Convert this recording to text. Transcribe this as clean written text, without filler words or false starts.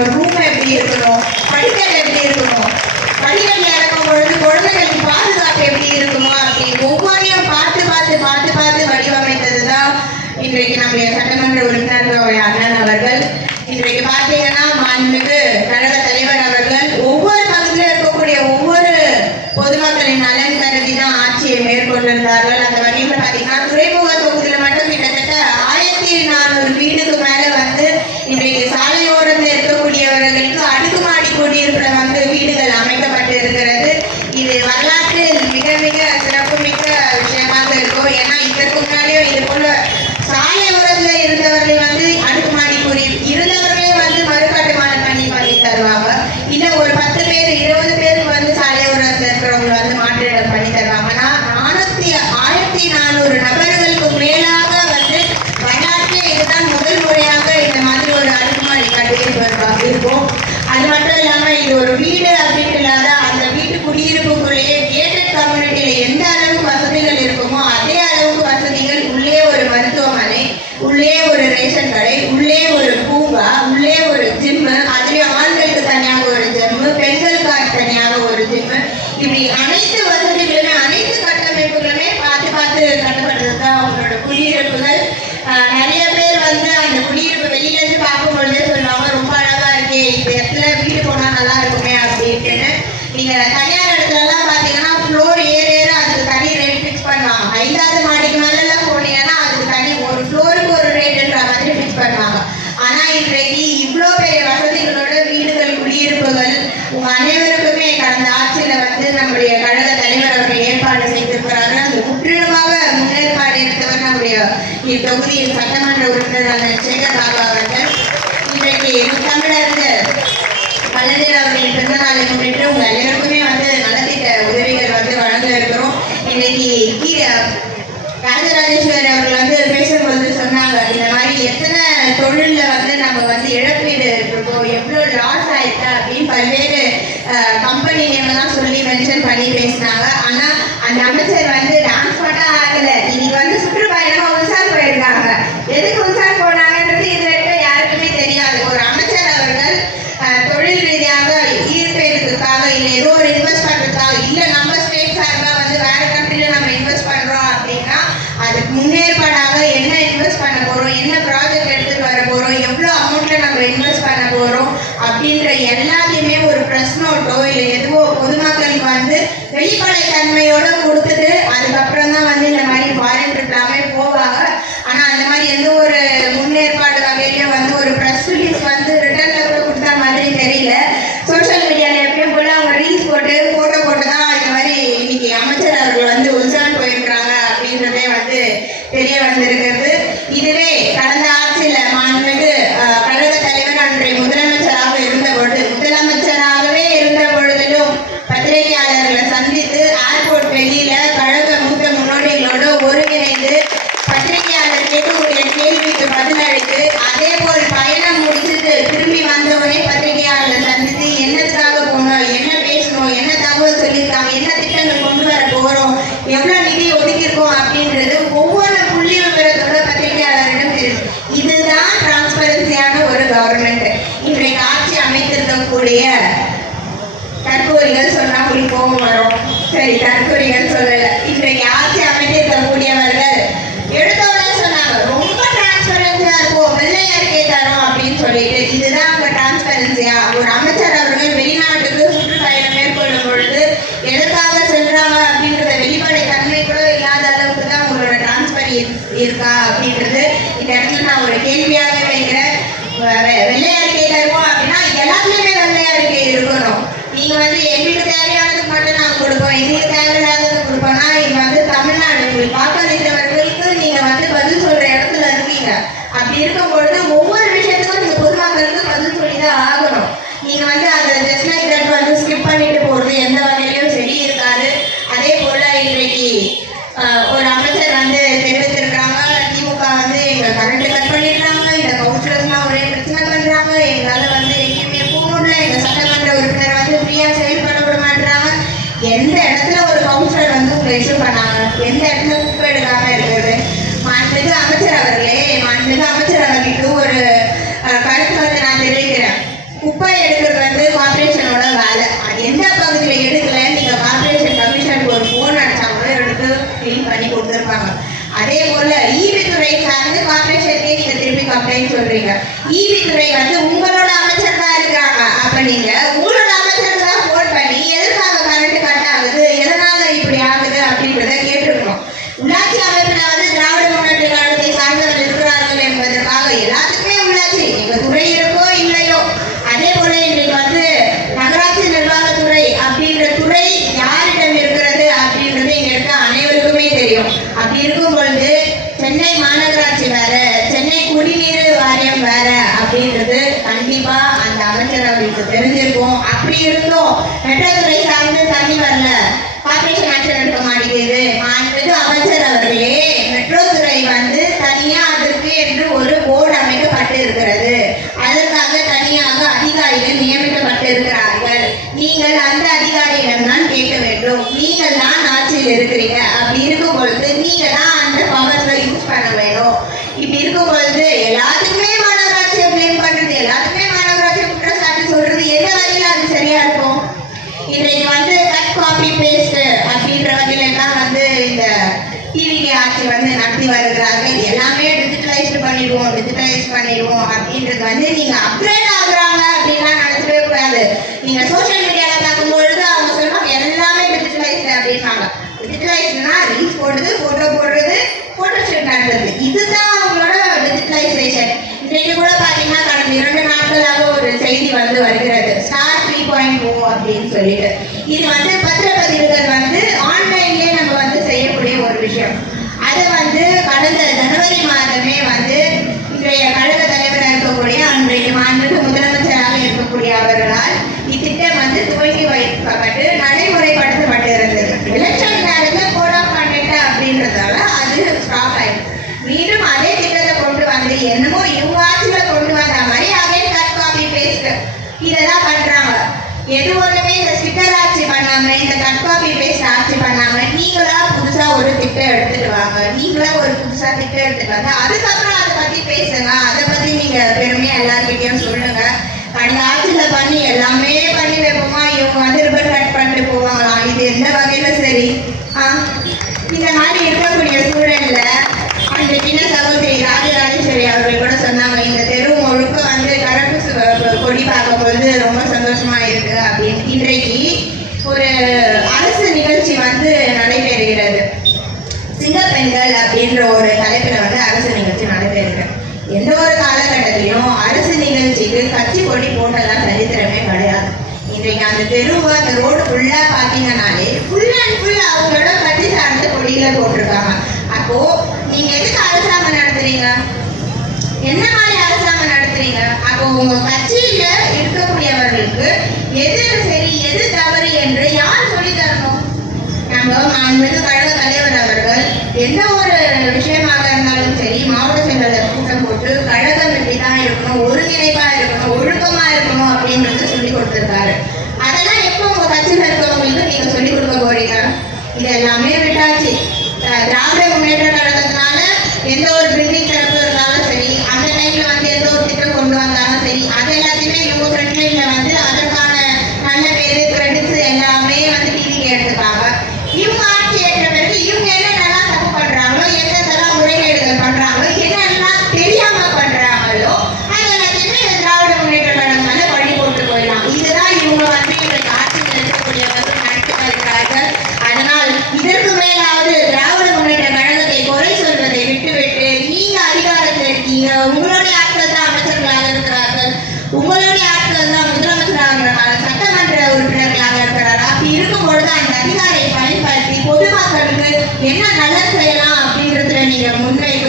ஒரு ரூம் எப்படி இருக்கணும், படிக்கல் எப்படி இருக்கணும், படிக்கல் இறக்கும் பொழுது குழந்தைகளுக்கு பாதுகாப்பு எப்படி இருக்குமோ அப்படி ஒவ்வொன்றையும் பார்த்து பார்த்து பார்த்து பார்த்து வடிவமைத்தது தான் இன்றைக்கு நம்முடைய சட்டமன்ற உறுப்பினர் அண்ணன் அவர்கள். இன்றைக்கு பார்த்தீங்கன்னா மாண்புமிகு கழக தலைவர் அவர்கள் ஒவ்வொரு பகுதியில் இருக்கக்கூடிய ஒவ்வொரு பொதுமக்களின் நலன் கருதி தான் ஆட்சியை மேற்கொண்டிருந்தார்கள். அந்த வகையில் பார்த்தீங்கன்னா துறைமுக தொகுதியில் மட்டும் கிட்டத்தட்ட 1400 வீடுக்கு மேல வந்து இன்றைக்கு சாலையோரத்தில் இருக்கக்கூடியவர்களுக்கு அடுக்குமாடி குடியிருப்புல வீடுகள் அமைக்கப்பட்டு இருக்கிறது. இது வரலாற்றில் மிக மிக சிறப்புமிக்க விஷயமாக இருக்கும். ஏன்னா இதற்கு முன்னாடியே இது போல சாலையோரத்தில் இருந்தவர்கள் அடுக்குமாடி குடியிருப்பு இருந்தவர்களே மறுகட்டுமானம் பண்ணி தருவாங்க. இன்னும் ஒரு 10 பேர் 20 பேருக்கு சாலையோரத்தில் இருக்கிறவங்க மாற்று பண்ணி தருவாங்க. ஆனால் 1400 நபர்களுக்கு மேலாக வரலாற்றே இதுதான் முதல் முறையாக இந்த மாதிரி ஒரு அடுக்குமாடி கட்டியிருப்பு இருக்கும். அது மட்டும் இல்லாமல் இது ஒரு வீடு அப்படின்னு இல்லாத அந்த வீட்டு குடியிருப்புக்குள்ளேயே கேட்டட் கம்யூனிட்டியில எந்த அளவுக்கு வசதிகள் இருக்குமோ அதே அளவுக்கு வசதிகள், உள்ளே ஒரு மருத்துவமனை, உள்ளே ஒரு ரேஷன் கடை, உள்ளே ஒரு பூங்கா, உள்ளே ஒரு ஜிம்மு, அதுலேயும் ஆண்களுக்கு தனியாக ஒரு ஜிம்மு, பெண்களுக்காக தனியாக ஒரு ஜிம்மு, இப்படி அனைத்து வசதிகளுமே அனைத்து கட்டமைப்புகளுமே பார்த்து பார்த்து கட்டப்பட்டது தான் அவங்களோட குடியிருப்புகள். நிறைய பேர் அந்த குடியிருப்பு வெளியில இருந்து பார்க்கும் பொழுதே சொல்லுவாங்க ரொம்ப அழகா இருக்கே, இந்த இடத்துல வீடு போனா நல்லா இருக்குமே அப்படின்ட்டு. நீங்க தனியார் இடத்துல எல்லாம் பாத்தீங்கன்னா ஃப்ளோர் ஏற அதுக்கு தனி ரேட் ஃபிக்ஸ் பண்ணுவாங்க. 5வது மாடிக்கு மேல எல்லாம் போனீங்கன்னா அதுக்கு தனி ஒரு ஃப்ளோருக்கு ஒரு ரேட்ன்ற மாதிரி ஃபிக்ஸ் பண்ணுவாங்க. ஆனா இன்றைக்கு இவ்வளோ பெரிய வசதிகளோட வீடுகள் குடியிருப்புகள் உங்க அனைவருக்குமே கடந்த ஆட்சியில நம்முடைய கழக தலைவர் அவர்கள் ஏற்பாடு செய்திருக்கிறார்கள். அந்த முற்றிலுமாக முன்னேற்பாடு எடுத்தவர் நம்முடைய இத்தொகுதியின் சட்டமன்ற உறுப்பினர் சேகர் பாபு அவர்கள். இன்றைக்கு தமிழர்கள் கலைஞர் அவர்களின் பிறந்த நாளை முன்னிட்டு உங்க அனைவருக்குமே நலத்திட்ட உதவிகள் வழங்க இருக்கிறோம். இன்னைக்கு ராஜராஜேஸ்வரி அவர்கள் பேசும்போது சொன்னாங்க, இந்த மாதிரி எத்தனை தொழில்ல நம்ம இழப்பீடு இருக்கோம், எவ்வளோ லாஸ் ஆயிட்டா அப்படின்னு பல்வேறு கம்பெனி நேமெல்லாம் சொல்லி மென்ஷன் பண்ணி பேசினாங்க. ஆனா அந்த அமைச்சர் டிரான்ஸ்போர்ட்டா ஆகல. இன்னைக்கு சுற்றுப்பயணமா உல்சார் போயிருக்காங்க. எதுக்கு உல்சார் போனாங்கன்றது இது வரைக்கும் யாருக்குமே தெரியாது. ஒரு அமைச்சர் அவர்கள் தொழில் ரீதியாக ஈர்ப்பதற்காக இல்லை ஏதோ ஒரு இன்வெஸ்ட் பண்றதுக்காக இல்லை நம்ம ஸ்டேட் சார்பா வேற கண்ட்ரில நம்ம இன்வெஸ்ட் பண்றோம் அப்படின்னா அதுக்கு முன்னேற்பாடாக என்ன இன்வெஸ்ட் பண்ண போறோம், என்ன ப்ராஜெக்ட் எடுத்துட்டு வர போறோம், எவ்வளோ அமௌண்ட்ல நம்ம இன்வெஸ்ட் பண்ண போறோம் அப்படின்ற எல்லாத்தையுமே ஒரு பிரஸ் நோட்டோ இல்லை எதுவோ பொதுமக்களுக்கு வெளிப்படை தன்மையோட கொடுத்துட்டு அதுக்கப்புறம் தான் இந்த மாதிரி ஃபாரின் ட்ரிப்லாமே போவாங்க. ஆனா அந்த மாதிரி எந்த ஒரு முன்னேற்பாடு வகையிலையும் ஒரு பிரஸ் ரிலீஸ் ரிட்டர்ன்ல கூட கொடுத்தா மாதிரி தெரியல. சோசியல் மீடியால எப்பயும் போல அவங்க ரீல்ஸ் போட்டு போட்டோ போட்டு தான் இந்த மாதிரி இன்னைக்கு அமைச்சர் அவர்கள் உல்சான் போயிருக்கிறாங்க அப்படின்றதே தெரிய வந்திருக்கிறது. இதுவே கடந்த ஆட்சியில மாண்புமிகு கழக தலைவர் அன்றைய முதலமைச்சராகவே இருந்த பொழுதிலும் பத்திரிகையாளர்களை சந்தித்து ஏர்போர்ட் வெளியில கழக மூத்த முன்னோடிகளோடு ஒருங்கிணைந்து பத்திரிகையாளர் கேட்கக்கூடிய கேள்விக்கு பதிலளித்து அதே போல் பயணம் முடிச்சுட்டு திரும்பி வந்தவனே பத்திரிகையாளர் சந்தித்து என்னத்துக்காக போனோம், என்ன பேசணும், என்ன தகவல் சொல்லியிருக்காங்க, என்ன திட்டங்கள் கொண்டு வர போறோம், எவ்வளவு நிதி ஒதுக்கியிருக்கோம் அப்படின்றது ஒவ்வொரு புள்ளி விவரத்தோட பத்திரிகையாளரிடம் தெரியும். இதுதான் டிரான்ஸ்பரன்சியான ஒரு கவர்மெண்ட். இன்றைக்கு ஆட்சி அமைத்திருக்கக்கூடிய தற்கூறிகள் சொன்னா உங்களுக்கு கோபம் வரும். சரி, தற்கூறிகள் சொல்லல. இன்றைக்கு ஆட்சி அமைத்திருக்கக்கூடியவர்கள் எடுத்தோட சொன்னாங்க ரொம்ப டிரான்ஸ்பரன்சியா இருக்கும், வெள்ளை அறிக்கை தரும் அப்படின்னு சொல்லிட்டு. இதுதான் அவங்க டிரான்ஸ்பரன்சியா? ஒரு அமைச்சர் அவர்கள் வெளிநாட்டுக்கு சுற்றுப்பயணம் மேற்கொள்ளும் பொழுது எதற்காக சென்றாங்க அப்படின்றத வெளிப்படை தன்மை கூட இல்லாத அளவுக்கு தான் உங்களோட டிரான்ஸ்பர் இருக்கா அப்படின்றது இந்த இடத்துல நான் ஒரு கேள்வியாகவே வைக்கிறேன். வெள்ளை அறிக்கை தருவோம் அப்படின்னா எல்லாத்துலயுமே வெள்ளை அறிக்கை இருக்கணும். நீங்க எங்களுக்கு தேவையானதுக்கு மட்டும் நாங்க கொடுப்போம், எங்களுக்கு தேவையில்லாதது கொடுப்போம்னா இது தமிழ்நாடு. உங்களுக்கு வாக்களித்தவர்களுக்கு நீங்க பதில் சொல்ற இடத்துல இருக்கீங்க. அப்படி இருக்கும் பொழுது ஒவ்வொரு விஷயத்துக்கும் நீங்க பொதுமக்களுக்கு பதில் சொல்லிதான் ஆகணும். நீங்க அதை ஜஸ்ட் லைக் தட் ஸ்கிப் பண்ணிட்டு போறது எந்த வகையிலையும் சரி இருக்காது. அதே போல இன்றைக்கு ஒரு அமைச்சர் தெரிவித்திருக்காங்க, திமுக எங்க கரண்ட் கட் பண்ணிருக்காங்க, இந்த கவுன்சிலர்ஸ்லாம் ஒரே பிரச்சனை பண்றாங்க, எங்களால எங்கேயுமே போக முடியல, எங்க சட்டமன்ற உறுப்பினர் ஃப்ரீயா செயல்பட விட மாட்டாங்க. எந்த இடத்துல ஒரு கவுன்சிலர் உங்களை இஷ்யூ பண்ணாங்க? எந்த இடத்துல குப்பை எடுக்காம இருக்கிறது? மாண்புமிகு அமைச்சர் அவர்களே, மாண்புமிகு அமைச்சர் அவர்களுக்கு ஒரு கருத்து நான் தெரிவிக்கிறேன். சொல்றீங்க. ஈபி துறை வந்து உங்களோட அமைச்சர் தான் இருக்கிறாங்க. அப்ப நீங்க உங்களோட அமைச்சருக்கு தான் போன் பண்ணி எதற்காக கரண்ட் கட் ஆகுது, எதனால இப்படி ஆகுது அப்படின்றத கேட்டிருக்கணும். உள்ளாட்சி அமைப்புல வந்து திராவிட முன்னேற்ற கழகத்தை சார்ந்தவர் இருக்கிறார்கள் என்பதற்காக எல்லாத்துக்குமே உள்ளாட்சி எங்க துறை இருக்கோ இல்லையோ, அதே போல இன்றைக்கு வந்து நகராட்சி நிர்வாகத்துறை அப்படின்ற துறை யாரிடம் இருக்கிறது அப்படின்றது இங்க இருக்க அனைவருக்குமே தெரியும். அப்படி இருக்கும் பொழுது சென்னை மாநகராட்சி வேற, சென்னை குடிநீர் வாரியம் வேற அப்படின்றது கண்டிப்பா அந்த அமைச்சர் அவர்களுக்கு தெரிஞ்சிருக்கும். அப்படி இருந்தோம் மெட்ரோ துறை சார்ந்து தண்ணி வரல, கார்பரேஷன் ஆக்ஷன் எடுக்க மாட்டேங்குது. மாண்புமிகு அமைச்சர் அவர்களே, மெட்ரோ துறை வந்து தனியா அதற்கு என்று ஒரு போர்டு அமைக்கப்பட்டு இருக்கிறது. அதற்காக தனியாக அதிகாரிகள் நியமிக்கப்பட்டு இருக்கிறார்கள். நீங்கள் அந்த அதிகாரியிடம் தான் கேட்க வேண்டும். நீங்கள் தான் ஆட்சியில் இருக்கிறீங்க. அப்படி இருக்கும் பொழுது நீங்க தான் அந்த பவர்ஸ்ல யூஸ் பண்ண வேணும். இப்படி இருக்கும் பொழுது எல்லாத்துக்குமே மாநகராட்சியை பிளேம் பண்றது, எல்லாத்துக்குமே மாநகராட்சி குற்றச்சாட்டு சொல்றது எந்த வகையில அது சரியா இருக்கும்? இன்றைக்கு வந்து கட் காப்பி பேஸ்ட் அப்படின்ற வகையில தான் வந்து இந்த டிவிகே ஆட்சி வந்து நடத்தி வருகிறார்கள். எல்லாமே டிஜிட்டலைஸ் பண்ணிடுவோம் அப்படின்றது வந்து நீங்க அப்கிரேட் ஆகுறாங்க அப்படின்லாம் நினைச்சவே கூடாது. நீங்க சோசியல் மீடியால பார்க்கும்பொழுது அவங்க சொல்றாங்க எல்லாமே டிஜிட்டலைஸ் அப்படின்னாங்க. டிஜிட்டலைஸ்னா ரீல்ஸ் போடுறது, போட்டோ போடுறது, போட்டோ ஷூட் நடத்துறது, இதுதான் அவங்களோட டிஜிட்டலைசேஷன். இன்றைக்கு கூட பாத்தீங்கன்னா கடந்த 2 நாட்களாக ஒரு செய்தி வந்து வருகிறது, ஸ்டார் 3.0 அப்படின்னு சொல்லிட்டு. இது வந்து பத்திரப்பதிவுகள் வந்து ஆன்லைன்லயே நம்ம வந்து செய்யக்கூடிய ஒரு விஷயம். அது வந்து கடந்த ஜனவரி மாதமே வந்து இன்றைய கழக தலைவராக இருக்கக்கூடிய அன்றைய மாண்புமிகு முதலமைச்சராக இருக்கக்கூடிய அவர்களால் இத்திட்டம் வந்து துவங்கி வைக்கப்பட்டு நடைமுறைப்படுத்தப்பட்டு இருந்தது. எலெக்ஷன் நேரத்தில் கோட் ஆஃப் கண்டக்ட் அப்படின்றதால அது ஸ்டாப் ஆயிடுச்சு. மீண்டும் அதே திட்டத்தை கொண்டு வந்து என்னமோ இவங்க ஆட்சியில கொண்டு வந்த மாதிரி அதே கட் காப்பி பேஸ்ட் இதெல்லாம் பண்றாங்க. எது ஒண்ணுமே இந்த ஸ்டிக்கர் ஆட்சி பண்ணாம, இந்த கட் காப்பி பேஸ்ட் ஆட்சி பண்ணாம நீங்களா புதுசா ஒரு திட்டம் எடுத்துட்டு வாங்க. நீங்களா ஒரு புதுசா திட்டம் எடுத்துட்டு வாங்க. அதுக்கப்புறம் அதை பத்தி பேசுங்க. அதை பத்தி நீங்க பெருமையா எல்லார்கிட்டையும் சொல்லுங்க. கடந்த ஆட்சியில பண்ணி எல்லாமே பண்ணி வைப்போமா, இவங்க வந்து ரிப்பன் கட் பண்ணிட்டு போவாங்களாம். இது எந்த வகையில சரி? இந்த மாதிரி இருக்கக்கூடிய சூழல்ல அந்த சின்ன சகோதரி ராஜராஜேஸ்வரி அவர்கள் கூட சொன்னாங்க, இந்த தெரு முழுக்க வந்து கரப்பு கொடி பார்க்கும்போது ரொம்ப சந்தோஷமா இருக்கு அப்படின்னு. இன்றைக்கு ஒரு அரசு நிகழ்ச்சி வந்து நடைபெறுகிறது. சிங்கப்பெண்கள் அப்படின்ற ஒரு தலைப்பில் வந்து அரசு நிகழ்ச்சி நடைபெறுகிறது. எந்த ஒரு காலகட்டத்திலையும் அரசு நிகழ்ச்சிக்கு கட்சி கொடி போட்டதா சரித்திரமே கிடையாது. இன்றைக்கு அந்த தெருவை, அந்த ரோடு ஃபுல்லா பாத்தீங்கன்னாலே ஃபுல் அண்ட் ஃபுல் அவங்களோட கட்சி சார்ந்த கொடிகளை போட்டிருக்காங்க. அப்போ நீங்க எதுக்கு அரசாங்கம் நடத்துறீங்க? என்ன மாதிரி அரசாங்கம் நடத்துறீங்க? அப்போ உங்க கட்சியில இருக்கக்கூடியவர்களுக்கு எது சரி எது தவறு என்று யார் சொல்லி தரணும்? நம்ம மாண்புமிகு கழக தலைவர் அவர்கள் எந்த ஒரு விஷயமாக இருந்தாலும் சரி மாவட்ட செயலாளர் கூட்டம் போட்டு கழகம் இப்படிதான் இருக்கணும், ஒருங்கிணைப்பா இருக்கணும், ஒழுக்கமா இருக்கணும் அப்படின்றத சொல்லி கொடுத்திருக்காரு. அதெல்லாம் எப்போ உங்க கட்சியில இருக்கவங்களுக்கு நீங்க சொல்லி கொடுக்க போறீங்க? இது எல்லாமே விட்டாச்சு. திராவிட முன்னேற்ற கழகத்தினால எந்த ஒரு பில்டிங் திறப்பு இருந்தாலும் சரி, அந்த டைம்ல வந்து எந்த ஒரு திட்டம் கொண்டு வந்தாலும் சரி, அது எல்லாத்தையுமே இவங்க ஃப்ரண்ட் லைன்ல வந்து அதற்கான நல்ல பேரு கிரெடிட்ஸ் எல்லாமே வந்து டிவிக்கு எடுத்துப்பாங்க. இவங்க ஆட்சி ஏற்ற பிறகு இவங்க என்னென்னலாம் தப்பு பண்றாங்களோ, என்னென்னலாம் முறைகேடுகள் பண்றாங்களோ, என்னென்னலாம் தெரியாம பண்றாங்களோ அது எல்லாத்தையுமே திராவிட முன்னேற்ற கழகம் வந்து வழி போட்டு போயிடலாம். இதுதான் இவங்க வந்து இவங்களுக்கு ஆட்சியில் இருக்கக்கூடியவர்கள் நடத்தி வருகிறார்கள். அதனால் இதற்கு மேலாவது திராவிட முன்னேற்ற கழகத்தை குறை சொல்வதை விட்டுவிட்டு நீங்க அதிகாரத்தில் இருக்கீங்க, உங்களுடைய ஆட்கள் தான் அமைச்சர்களாக இருக்கிறார்கள், உங்களுடைய ஆட்கள் தான் முதலமைச்சராக இருக்கிறார்கள், சட்டமன்ற உறுப்பினர்களாக இருக்கிறார். அப்படி இருக்கும் பொழுது அந்த அதிகாரியை பயன்படுத்தி பொதுமக்களுக்கு என்ன நல்லது செய்யலாம் அப்படின்றதுல நீங்க முன்வைக்க